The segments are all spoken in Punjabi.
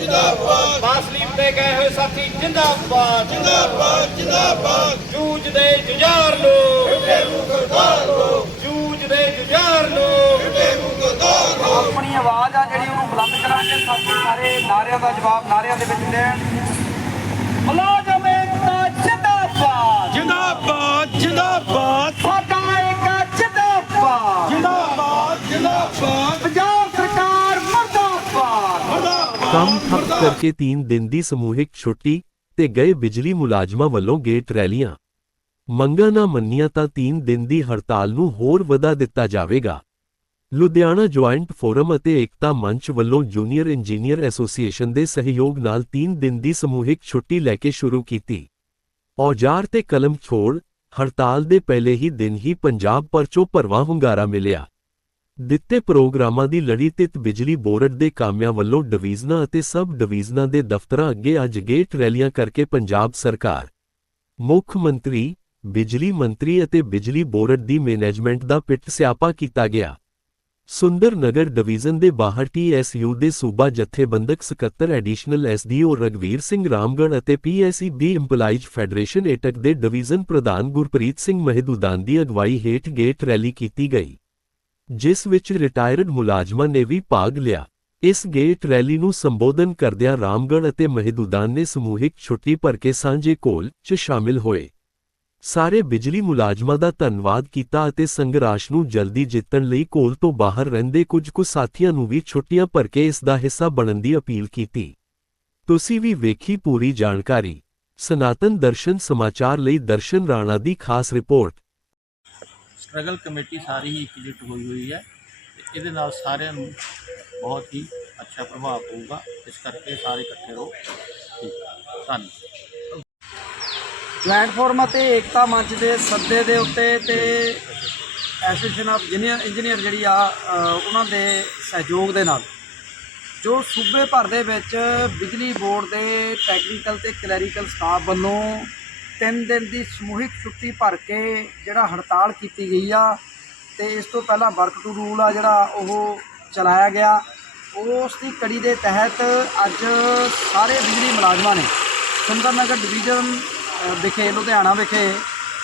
ਜਿੰਦਾਬਾਦ। ਬਾਸਲੀਪ ਤੇ ਗਏ ਹੋਏ ਸਾਥੀ ਜਿੰਦਾਬਾਦ। ਜਿੰਦਾਬਾਦ ਜਿੰਦਾਬਾਦ। ਜੂਝਦੇ ਜੁਝਾਰ ਲੋਕ। ਫਿੱਟੇ ਮੂੰਹ ਗਰਦਾਰ ਲੋਕ। ਜੂਝਦੇ ਜੁਝਾਰ ਲੋਕ। ਫਿੱਟੇ ਮੂੰਹ ਗਰਦਾਰ ਆਪਣੀ ਆਵਾਜ਼ ਆ ਜਿਹੜੀ ਉਹਨੂੰ ਬੁਲੰਦ ਕਰਾਂਗੇ। ਸਾਥੀ ਸਾਰੇ ਨਾਰਿਆਂ ਦਾ ਜਵਾਬ ਨਾਰਿਆਂ ਦੇ ਵਿੱਚ ਦੇਣ ਮੁਲਾਜ਼ਮ ਏਕਤਾ ਜਿੰਦਾਬਾਦ। ਜਿੰਦਾਬਾਦ ਜਿੰਦਾਬਾਦ। ਸਾਡਾ ਏਕਾ ਜਿੰਦਾਬਾਦ। ਜਿੰਦਾਬਾਦ ਜਿੰਦਾਬਾਦ। ਪੰਜਾਬ ਕੰਮ ਠੱਪ ਕਰਕੇ 3 ਦਿਨ ਦੀ ਸਮੂਹਿਕ ਛੁੱਟੀ ਤੇ ਗਏ ਬਿਜਲੀ ਮੁਲਾਜ਼ਮਾਂ ਵੱਲੋਂ ਗੇਟ ਰੈਲੀਆਂ। ਮੰਗਾਂ ਨਾ ਮੰਨੀਆਂ ਤਾਂ 3 ਦਿਨ ਦੀ ਹੜਤਾਲ ਨੂੰ ਹੋਰ ਵਧਾ ਦਿੱਤਾ ਜਾਵੇਗਾ। ਲੁਧਿਆਣਾ ਜੁਆਇੰਟ ਫੋਰਮ ਅਤੇ ਏਕਤਾ ਮੰਚ ਵੱਲੋਂ ਜੂਨੀਅਰ ਇੰਜੀਨੀਅਰ ਐਸੋਸੀਏਸ਼ਨ ਦੇ ਸਹਿਯੋਗ ਨਾਲ 3 ਦਿਨ ਦੀ ਸਮੂਹਿਕ ਛੁੱਟੀ ਲੈ ਕੇ ਸ਼ੁਰੂ ਕੀਤੀ। ਔਜ਼ਾਰ ਤੇ ਕਲਮ ਛੋੜ, ਹੜਤਾਲ ਦੇ ਪਹਿਲੇ ਹੀ ਦਿਨ ਹੀ ਪੰਜਾਬ ਪਰ ਚੋਂ ਭਰਵਾਂ ਹੁੰਗਾਰਾ ਮਿਲਿਆ। ਦਿੱਤੇ ਪ੍ਰੋਗਰਾਮਾਂ ਦੀ ਲੜੀ ਤਿਤ ਬਿਜਲੀ ਬੋਰਡ ਦੇ ਕਾਮਿਆਂ ਵੱਲੋਂ ਡਿਵੀਜ਼ਨਾਂ ਅਤੇ ਸਬ ਡਿਵੀਜ਼ਨਾਂ ਦੇ ਦਫ਼ਤਰਾਂ ਅੱਗੇ ਅੱਜ ਗੇਟ ਰੈਲੀਆਂ ਕਰਕੇ ਪੰਜਾਬ ਸਰਕਾਰ, ਮੁੱਖ ਮੰਤਰੀ, ਬਿਜਲੀ ਮੰਤਰੀ ਅਤੇ ਬਿਜਲੀ ਬੋਰਡ ਦੀ ਮੈਨੇਜਮੈਂਟ ਦਾ ਪਿੱਟ ਸਿਆਪਾ ਕੀਤਾ ਗਿਆ। ਸੁੰਦਰ ਨਗਰ ਡਿਵੀਜ਼ਨ ਦੇ ਬਾਹਰ ਟੀਐਸਯੂ ਦੇ ਸੂਬਾ ਜਥੇਬੰਦਕ ਸਕੱਤਰ ਐਡੀਸ਼ਨਲ ਐਸਡੀਓ ਰਗਵੀਰ ਸਿੰਘ ਰਾਮਗੜ੍ਹ ਅਤੇ ਪੀਐਸਈਬੀ ਇੰਪਲਾਈਜ਼ ਫੈਡਰੇਸ਼ਨ ਏਟਕ ਦੇ ਡਿਵੀਜ਼ਨ ਪ੍ਰਧਾਨ ਗੁਰਪ੍ਰੀਤ ਸਿੰਘ ਮਹਿਦੂਦਾਨ ਦੀ ਅਗਵਾਈ ਹੇਠ ਗੇਟ ਰੈਲੀ ਕੀਤੀ ਗਈ। ਜਿਸ ਵਿੱਚ ਰਿਟਾਇਰਡ ਮੁਲਾਜ਼ਮਾਂ ਨੇ ਵੀ ਭਾਗ ਲਿਆ। ਇਸ ਗੇਟ ਰੈਲੀ ਨੂੰ ਸੰਬੋਧਨ ਕਰਦਿਆਂ ਰਾਮਗੜ੍ਹ ਅਤੇ ਮਹਿਦੂਦਾਨ ਨੇ ਸਮੂਹਿਕ ਛੁੱਟੀ ਭਰ ਕੇ ਸਾਂਝੇ ਕੋਲ 'ਚ ਸ਼ਾਮਿਲ ਹੋਏ। ਸਾਰੇ ਬਿਜਲੀ ਮੁਲਾਜ਼ਮਾਂ ਦਾ ਧੰਨਵਾਦ ਕੀਤਾ ਅਤੇ ਸੰਘਰਾਸ਼ ਨੂੰ ਜਲਦੀ ਜਿੱਤਣ ਲਈ ਕੋਲ ਤੋਂ ਬਾਹਰ ਰਹਿੰਦੇ ਕੁਝ ਕੁ ਸਾਥੀਆਂ ਨੂੰ ਵੀ ਛੁੱਟੀਆਂ ਭਰ ਕੇ ਇਸ ਦਾ ਹਿੱਸਾ ਬਣਨ ਦੀ ਅਪੀਲ ਕੀਤੀ। ਤੁਸੀਂ ਵੀ ਵੇਖੀ ਪੂਰੀ ਜਾਣਕਾਰੀ। ਸਨਾਤਨ ਦਰਸ਼ਨ ਸਮਾਚਾਰ ਲਈ ਦਰਸ਼ਨ ਰਾਣਾ ਦੀ ਖਾਸ ਰਿਪੋਰਟ। ਸਟਰਗਲ ਕਮੇਟੀ ਸਾਰੀ ਹੀ ਇਕਜੁੱਟ ਹੋਈ ਹੋਈ ਹੈ ਤੇ ਇਹਦੇ ਨਾਲ ਸਾਰਿਆਂ ਨੂੰ ਬਹੁਤ ਹੀ ਅੱਛਾ ਪ੍ਰਭਾਵ ਪਊਗਾ। ਇਸ ਕਰਕੇ ਸਾਰੇ ਇਕੱਠੇ ਰਹੋ। ਧੰਨਵਾਦ। ਜੁਆਇੰਟ ਅਤੇ ਏਕਤਾ ਮੰਚ ਦੇ ਸੱਦੇ ਦੇ ਉੱਤੇ ਤੇ ਐਸੋਸੀਏਸ਼ਨ ਆਫ ਇੰਜੀਨੀਅਰ ਇੰਜੀਨੀਅਰ ਜਿਹੜੀ ਆ ਉਹਨਾਂ ਦੇ ਸਹਿਯੋਗ ਦੇ ਨਾਲ, ਜੋ ਸੂਬੇ ਭਰ ਦੇ ਵਿੱਚ ਬਿਜਲੀ ਬੋਰਡ ਦੇ ਟੈਕਨੀਕਲ ਤੇ ਕਲੈਰੀਕਲ ਸਟਾਫ ਵੱਲੋਂ ਤਿੰਨ ਦਿਨ ਦੀ ਸਮੂਹਿਕ ਛੁੱਟੀ ਭਰ ਕੇ ਜਿਹੜਾ ਹੜਤਾਲ ਕੀਤੀ ਗਈ ਆ ਤੇ ਇਸ ਤੋਂ ਪਹਿਲਾਂ ਵਰਕ ਟੂ ਰੂਲ ਆ ਜਿਹੜਾ ਉਹ ਚਲਾਇਆ ਗਿਆ। ਉਸ ਦੀ ਕੜੀ ਦੇ ਤਹਿਤ ਅੱਜ ਸਾਰੇ ਬਿਜਲੀ ਮੁਲਾਜ਼ਮਾਂ ਨੇ ਸੁੰਦਰ ਨਗਰ ਡਿਵੀਜ਼ਨ ਵਿਖੇ, ਲੁਧਿਆਣਾ ਵਿਖੇ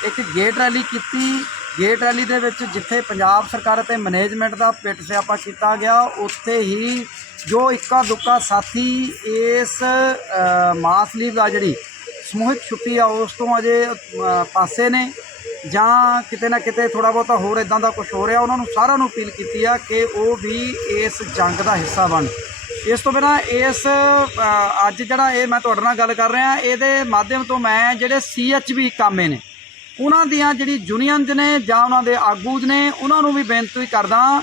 ਇੱਕ ਗੇਟ ਰੈਲੀ ਕੀਤੀ। ਗੇਟ ਰੈਲੀ ਦੇ ਵਿੱਚ ਜਿੱਥੇ ਪੰਜਾਬ ਸਰਕਾਰ ਅਤੇ ਮੈਨੇਜਮੈਂਟ ਦਾ ਪਿੱਟ ਸਿਆਪਾ ਕੀਤਾ ਗਿਆ, ਉੱਥੇ ਹੀ ਜੋ ਇੱਕਾ ਦੁੱਕਾ ਸਾਥੀ ਇਸ ਮਾਸ ਲੀਵ ਦਾ ਜਿਹੜੀ ਸਮੂਹਿਕ ਛੁੱਟੀ ਆ, ਉਸ ਤੋਂ ਅਜੇ ਪਾਸੇ ਨੇ। ਜਾਂ ਕਿਤੇ ਨਾ ਕਿਤੇ ਥੋੜਾ ਬਹੁਤਾ ਹੋਰ ਇਦਾਂ ਦਾ ਕੁਝ ਹੋ ਰਿਹਾ, ਉਹਨਾਂ ਨੂੰ ਸਾਰਿਆਂ ਨੂੰ ਅਪੀਲ ਕੀਤੀ ਆ ਕਿ ਉਹ ਵੀ ਇਸ ਜੰਗ ਦਾ ਹਿੱਸਾ ਬਣ। ਇਸ ਤੋਂ ਬਿਨਾਂ ਇਸ ਅੱਜ ਜਿਹੜਾ ਇਹ ਮੈਂ ਤੁਹਾਡੇ ਨਾਲ ਗੱਲ ਕਰ ਰਿਹਾ, ਇਹਦੇ ਮਾਧਿਅਮ ਤੋਂ ਮੈਂ ਜਿਹੜੇ ਸੀਐਚਬੀ ਕਾਮੇ ਨੇ, ਉਹਨਾਂ ਦੀਆਂ ਜਿਹੜੀ ਯੂਨੀਅਨਸ ਨੇ ਜਾਂ ਉਹਨਾਂ ਦੇ ਆਗੂ ਨੇ, ਉਹਨਾਂ ਨੂੰ ਵੀ ਬੇਨਤੀ ਕਰਦਾ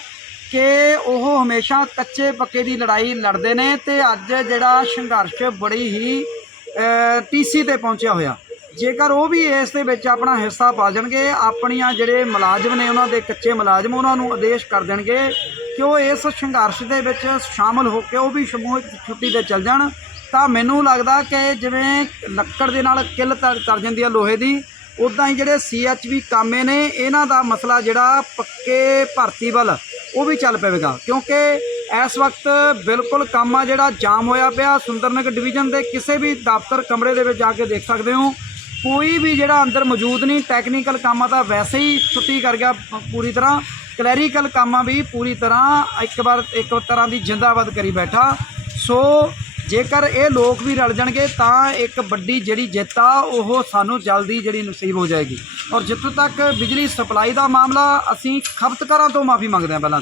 ਕਿ ਉਹ ਹਮੇਸ਼ਾ ਕੱਚੇ ਪੱਕੇ ਦੀ ਲੜਾਈ ਲੜਦੇ ਨੇ ਤੇ ਅੱਜ ਜਿਹੜਾ ਸੰਘਰਸ਼ ਬੜੀ ਹੀ ਟੀਸੀ ਤੇ ਪਹੁੰਚਿਆ ਹੋਇਆ। ਜੇਕਰ ਉਹ ਵੀ ਇਸ ਦੇ ਵਿੱਚ ਆਪਣਾ ਹਿੱਸਾ ਪਾ ਜਾਣਗੇ, ਆਪਣੀਆਂ ਜਿਹੜੇ ਮੁਲਾਜ਼ਮ ਨੇ ਉਹਨਾਂ ਦੇ ਕੱਚੇ ਮੁਲਾਜ਼ਮ, ਉਹਨਾਂ ਨੂੰ ਆਦੇਸ਼ ਕਰ ਦੇਣਗੇ ਕਿ ਉਹ ਇਸ ਸੰਘਰਸ਼ ਦੇ ਵਿੱਚ ਸ਼ਾਮਲ ਹੋ ਕੇ ਉਹ ਵੀ ਸਮੂਹਿਕ ਛੁੱਟੀ ਤੇ ਚੱਲ ਜਾਣ। ਤਾਂ ਮੈਨੂੰ ਲੱਗਦਾ ਕਿ ਜਿਵੇਂ ਲੱਕੜ ਦੇ ਨਾਲ ਕਿੱਲ ਤਰ ਤਰ ਜਾਂਦੀ ਹੈ ਲੋਹੇ ਦੀ ਉਦਾਂ ਹੀ ਜਿਹੜੇ ਸੀਐਚਵੀ ਕਾਮੇ ਨੇ, ਇਹਨਾਂ ਦਾ ਮਸਲਾ ਜਿਹੜਾ ਪੱਕੇ ਭਰਤੀ ਵੱਲ ਉਹ ਵੀ ਚੱਲ ਪਵੇਗਾ। ਕਿਉਂਕਿ ਇਸ ਵਕਤ ਬਿਲਕੁਲ ਕੰਮ ਆ ਜਿਹੜਾ ਜਾਮ ਹੋਇਆ ਪਿਆ। ਸੁੰਦਰਨਗਰ ਡਿਵੀਜ਼ਨ ਦੇ ਕਿਸੇ ਵੀ ਦਫ਼ਤਰ ਕਮਰੇ ਦੇ ਵਿੱਚ ਜਾ ਕੇ ਦੇਖ ਸਕਦੇ ਹੋ। ਕੋਈ ਵੀ ਜਿਹੜਾ ਅੰਦਰ ਮੌਜੂਦ ਨਹੀਂ ਟੈਕਨੀਕਲ ਕੰਮਾਂ ਤਾਂ ਵੈਸੇ ਹੀ ਛੁੱਟੀ ਕਰ ਗਿਆ ਪੂਰੀ ਤਰ੍ਹਾਂ। ਕਲੈਰੀਕਲ ਕੰਮਾਂ ਵੀ ਪੂਰੀ ਤਰ੍ਹਾਂ ਇੱਕ ਵਾਰ, ਇੱਕ ਤਰ੍ਹਾਂ ਦੀ ਜਿੰਦਾਬਾਦ ਕਰੀ ਬੈਠਾ। ਸੋ ਜੇਕਰ ਇਹ ਲੋਕ ਵੀ ਰਲ ਜਾਣਗੇ ਤਾਂ ਇੱਕ ਵੱਡੀ ਜਿਹੜੀ ਜਿੱਤ ਆ, ਉਹ ਸਾਨੂੰ ਜਲਦੀ ਜਿਹੜੀ ਨਸੀਬ ਹੋ ਜਾਏਗੀ। ਔਰ ਜਿੱਥੋਂ ਤੱਕ ਬਿਜਲੀ ਸਪਲਾਈ ਦਾ ਮਾਮਲਾ, ਅਸੀਂ ਖਪਤਕਾਰਾਂ ਤੋਂ ਮਾਫੀ ਮੰਗਦੇ ਹਾਂ ਪਹਿਲਾਂ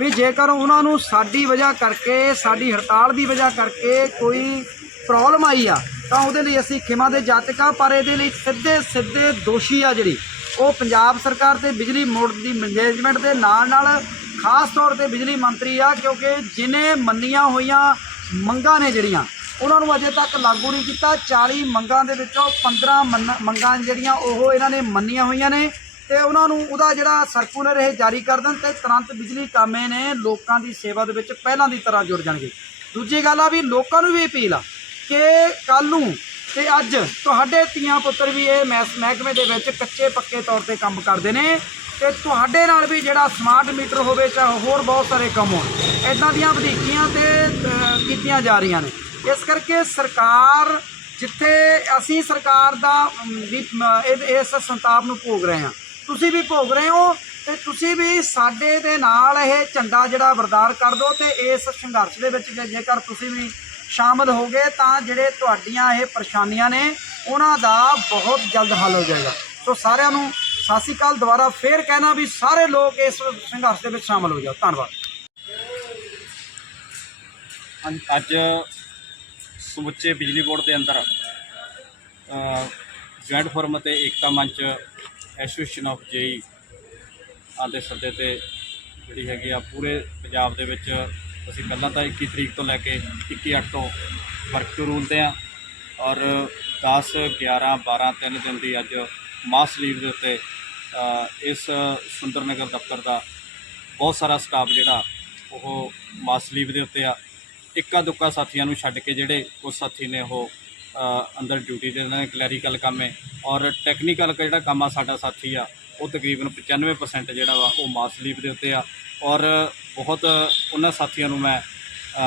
ਵੀ ਜੇਕਰ ਉਹਨਾਂ ਨੂੰ ਸਾਡੀ ਵਜ੍ਹਾ ਕਰਕੇ, ਸਾਡੀ ਹੜਤਾਲ ਦੀ ਵਜ੍ਹਾ ਕਰਕੇ ਕੋਈ ਪ੍ਰੋਬਲਮ ਆਈ ਆ, ਤਾਂ ਉਹਦੇ ਲਈ ਅਸੀਂ ਖਿਮਾ ਦੇ ਜਾਚਕ ਹਾਂ ਪਰ ਇਹਦੇ ਲਈ ਸਿੱਧੇ ਸਿੱਧੇ ਦੋਸ਼ੀ ਆ ਜਿਹੜੀ, ਉਹ ਪੰਜਾਬ ਸਰਕਾਰ ਤੇ ਬਿਜਲੀ ਬੋਰਡ ਦੀ ਮੈਨੇਜਮੈਂਟ ਦੇ ਨਾਲ ਨਾਲ ਖਾਸ ਤੌਰ ਤੇ ਬਿਜਲੀ ਮੰਤਰੀ ਆ, ਕਿਉਂਕਿ ਜਿਨੇ ਮੰਨੀਆਂ ਹੋਈਆਂ ਮੰਗਾਂ ਨੇ ਜਿਹੜੀਆਂ, ਉਹਨਾਂ ਨੂੰ ਅਜੇ ਤੱਕ ਲਾਗੂ ਨਹੀਂ ਕੀਤਾ। 40 ਮੰਗਾਂ ਦੇ ਵਿੱਚੋਂ 15 ਮੰਨ- ਮੰਗਾਂ ਜਿਹੜੀਆਂ, ਉਹ ਇਹਨਾਂ ਨੇ ਮੰਨੀਆਂ ਹੋਈਆਂ ਨੇ। ਤੇ ਉਹਨਾਂ ਨੂੰ ਉਹਦਾ ਜਿਹੜਾ ਸਰਕੂਲਰ ਇਹ ਜਾਰੀ ਕਰ ਦੇਣ ਤੇ ਤੁਰੰਤ ਬਿਜਲੀ ਕਾਮੇ ਨੇ ਲੋਕਾਂ ਦੀ ਸੇਵਾ ਦੇ ਵਿੱਚ ਪਹਿਲਾਂ ਦੀ ਤਰ੍ਹਾਂ ਜੁੜ ਜਾਣਗੇ। ਦੂਜੀ ਗੱਲ ਆ ਵੀ ਲੋਕਾਂ ਨੂੰ ਵੀ ਅਪੀਲ ਆ ਕਿ ਕੱਲ ਨੂੰ ਤੇ ਅੱਜ ਤੁਹਾਡੇ ਧੀਆਂ ਪੁੱਤਰ ਵੀ ਇਹ ਮਹਿਸ- ਮਹਿਕਮੇ ਦੇ ਵਿੱਚ ਕੱਚੇ ਪੱਕੇ ਤੌਰ ਤੇ ਕੰਮ ਕਰਦੇ ਨੇ ਤੇ ਤੁਹਾਡੇ ਨਾਲ ਵੀ ਜਿਹੜਾ ਸਮਾਰਟ ਮੀਟਰ ਹੋਵੇ ਚਾਹੇ ਹੋਰ ਬਹੁਤ ਸਾਰੇ ਕੰਮ ਹੋਣ ਇਦਾਂ ਦੀਆਂ ਵਧੀਕੀਆਂ ਤੇ ਕੀਤੀਆਂ ਜਾ ਰਹੀਆਂ ਨੇ। ਇਸ ਕਰਕੇ ਸਰਕਾਰ ਜਿੱਥੇ ਅਸੀਂ ਸਰਕਾਰ ਦਾ ਵੀ ਇਸ ਸੰਤਾਪ ਨੂੰ ਭੋਗ ਰਹੇ ਹਾਂ ਤੁਸੀਂ ਵੀ ਭੋਗ ਰਹੇ ਹੋ ਤੇ ਤੁਸੀਂ ਵੀ ਸਾਡੇ ਦੇ ਨਾਲ ਇਹ ਝੰਡਾ ਜਿਹੜਾ ਵਰਦਾਰ ਕਰ ਦਿਓ ਤੇ ਇਸ ਸੰਘਰਸ਼ ਦੇ ਵਿੱਚ ਜੇਕਰ ਤੁਸੀਂ ਵੀ ਸ਼ਾਮਲ ਗਏ ਤਾਂ ਜਿਹੜੇ ਤੁਹਾਡੀਆਂ ਇਹ ਪਰੇਸ਼ਾਨੀਆਂ ਨੇ, ਉਹਨਾਂ ਦਾ ਬਹੁਤ ਜਲਦ ਹੱਲ ਹੋ ਜਾਏਗਾ। ਸੋ ਸਾਰਿਆਂ ਨੂੰ ਸਤਿ ਸ਼੍ਰੀ ਅਕਾਲ, ਦੁਬਾਰਾ ਫੇਰ ਕਹਿਣਾ ਵੀ ਸਾਰੇ ਲੋਕ ਇਸ ਸੰਘਰਸ਼ ਦੇ ਵਿੱਚ ਸ਼ਾਮਲ ਹੋ ਜਾਓ। ਧੰਨਵਾਦ। ਅੱਜ ਸਮੁੱਚੇ ਬਿਜਲੀ ਬੋਰਡ ਦੇ ਅੰਦਰ ਜੁਆਇੰਟ ਫੋਰਮ ਅਤੇ ਏਕਤਾ ਮੰਚ ਐਸੋਸੀਏਸ਼ਨ ਆਫ ਜੇਈ ਆਦੇ ਸੱਦੇ ਤੇ ਜਿਹੜੀ ਹੈਗੀ ਆ, ਪੂਰੇ ਪੰਜਾਬ ਦੇ ਵਿੱਚ ਅਸੀਂ ਪਹਿਲਾਂ ਤਾਂ 21 ਤਰੀਕ ਤੋਂ ਲੈ ਕੇ 21 ਅੱਠ ਤੋਂ ਵਰਕ ਟੂ ਰੂਲ ਤੇ ਆ ਔਰ 10 11 12 ਤਿੰਨ ਦਿਨ ਦੀ ਅੱਜ ਮਾਸ ਲੀਵ ਦੇ ਉੱਤੇ ਇਸ ਸੁੰਦਰ ਨਗਰ ਦਫ਼ਤਰ ਦਾ ਬਹੁਤ ਸਾਰਾ ਸਟਾਫ ਜਿਹੜਾ ਉਹ ਮਾਸ ਲੀਵ ਦੇ ਉੱਤੇ ਆ। ਇੱਕਾ ਦੁੱਕਾ ਸਾਥੀਆਂ ਨੂੰ ਛੱਡ ਕੇ ਜਿਹੜੇ ਉਸ ਸਾਥੀ ਨੇ ਉਹ ਅੰਦਰ ਡਿਊਟੀ ਦੇ ਨੇ ਕਲੈਰੀਕਲ ਕੰਮ ਹੈ। ਔਰ ਟੈਕਨੀਕਲ ਜਿਹੜਾ ਕੰਮ ਆ ਸਾਡਾ ਸਾਥੀ ਆ, ਉਹ ਤਕਰੀਬਨ 95% ਜਿਹੜਾ ਵਾ, ਉਹ ਮਾਸਲੀਪ ਦੇ ਉੱਤੇ ਆ। ਔਰ ਬਹੁਤ ਉਹਨਾਂ ਸਾਥੀਆਂ ਨੂੰ ਮੈਂ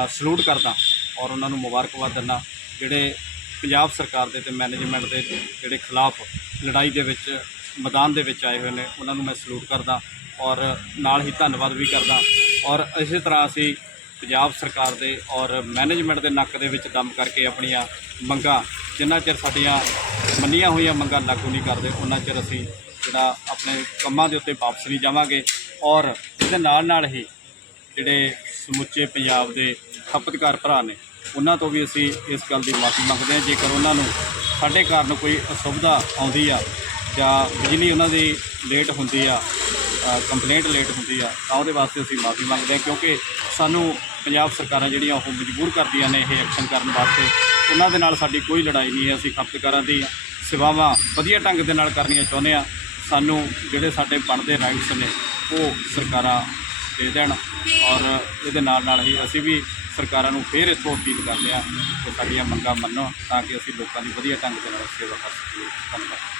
ਸਲੂਟ ਕਰਦਾ। ਔਰ ਉਹਨਾਂ ਨੂੰ ਮੁਬਾਰਕਬਾਦ ਦਿੰਦਾ। ਜਿਹੜੇ ਪੰਜਾਬ ਸਰਕਾਰ ਦੇ ਤੇ ਮੈਨੇਜਮੈਂਟ ਦੇ ਜਿਹੜੇ ਖਿਲਾਫ ਲੜਾਈ ਦੇ ਵਿੱਚ, ਮੈਦਾਨ ਦੇ ਵਿੱਚ ਆਏ ਹੋਏ ਨੇ, ਉਹਨਾਂ ਨੂੰ ਮੈਂ ਸਲੂਟ ਕਰਦਾ। ਔਰ ਨਾਲ ਹੀ ਧੰਨਵਾਦ ਵੀ ਕਰਦਾ। ਔਰ ਇਸੇ ਤਰ੍ਹਾਂ ਅਸੀਂ ਪੰਜਾਬ ਸਰਕਾਰ ਦੇ ਔਰ ਮੈਨੇਜਮੈਂਟ ਦੇ ਨੱਕ ਦੇ ਵਿੱਚ ਦਮ ਕਰਕੇ ਆਪਣੀਆਂ ਮੰਗਾਂ, ਜਿੰਨਾ ਚਿਰ ਸਾਡੀਆਂ ਮੰਨੀਆਂ ਹੋਈਆਂ ਮੰਗਾਂ ਲਾਗੂ ਨਹੀਂ ਕਰਦੇ, ਉਹਨਾਂ ਚਿਰ ਅਸੀਂ ਜਿਹੜਾ ਆਪਣੇ ਕੰਮਾਂ ਦੇ ਉੱਤੇ ਵਾਪਸ ਨਹੀਂ ਜਾਵਾਂਗੇ ਔਰ ਇਹਦੇ ਨਾਲ ਨਾਲ ਹੀ ਜਿਹੜੇ ਸਮੁੱਚੇ ਪੰਜਾਬ ਦੇ ਖਪਤਕਾਰ ਭਰਾ ਨੇ, ਉਹਨਾਂ ਤੋਂ ਵੀ ਅਸੀਂ ਇਸ ਗੱਲ ਦੀ ਮਾਫੀ ਮੰਗਦੇ ਹਾਂ, ਜੇਕਰ ਉਹਨਾਂ ਨੂੰ ਸਾਡੇ ਕਾਰਨ ਕੋਈ ਅਸੁਵਿਧਾ ਆਉਂਦੀ ਆ ਜਾਂ ਬਿਜਲੀ ਉਹਨਾਂ ਦੀ ਲੇਟ ਹੁੰਦੀ ਆ ਕੰਪਲੇਂਟ ਲੇਟ ਹੁੰਦੀ ਆ, ਤਾਂ ਉਹਦੇ ਵਾਸਤੇ ਅਸੀਂ ਮਾਫੀ ਮੰਗਦੇ ਹਾਂ ਕਿਉਂਕਿ ਸਾਨੂੰ ਪੰਜਾਬ ਸਰਕਾਰਾਂ ਜਿਹੜੀਆਂ ਉਹ ਮਜਬੂਰ ਕਰਦੀਆਂ ਨੇ ਇਹ ਐਕਸ਼ਨ ਕਰਨ ਵਾਸਤੇ। ਉਹਨਾਂ ਦੇ ਨਾਲ ਸਾਡੀ ਕੋਈ ਲੜਾਈ ਨਹੀਂ ਹੈ, ਅਸੀਂ ਖਪਤਕਾਰਾਂ ਦੀ ਸੇਵਾਵਾਂ ਵਧੀਆ ਢੰਗ ਦੇ ਨਾਲ ਕਰਨੀਆਂ ਚਾਹੁੰਦੇ ਆ ਸਾਨੂੰ ਜਿਹੜੇ ਸਾਡੇ ਬਣਦੇ ਰਾਈਟਸ ਨੇ, ਉਹ ਸਰਕਾਰਾਂ ਦੇ ਦੇਣ ਔਰ ਇਹਦੇ ਨਾਲ ਨਾਲ ਹੀ ਅਸੀਂ ਵੀ ਸਰਕਾਰਾਂ ਨੂੰ ਫੇਰ ਇੱਥੋਂ ਅਪੀਲ ਕਰਦੇ ਆ ਕਿ ਸਾਡੀਆਂ ਮੰਗਾਂ ਮੰਨੋ ਤਾਂ ਕਿ ਅਸੀਂ ਲੋਕਾਂ ਦੀ ਵਧੀਆ ਢੰਗ ਦੇ ਨਾਲ ਸੇਵਾ ਕਰ ਸਕੀਏ। ਧੰਨਵਾਦ।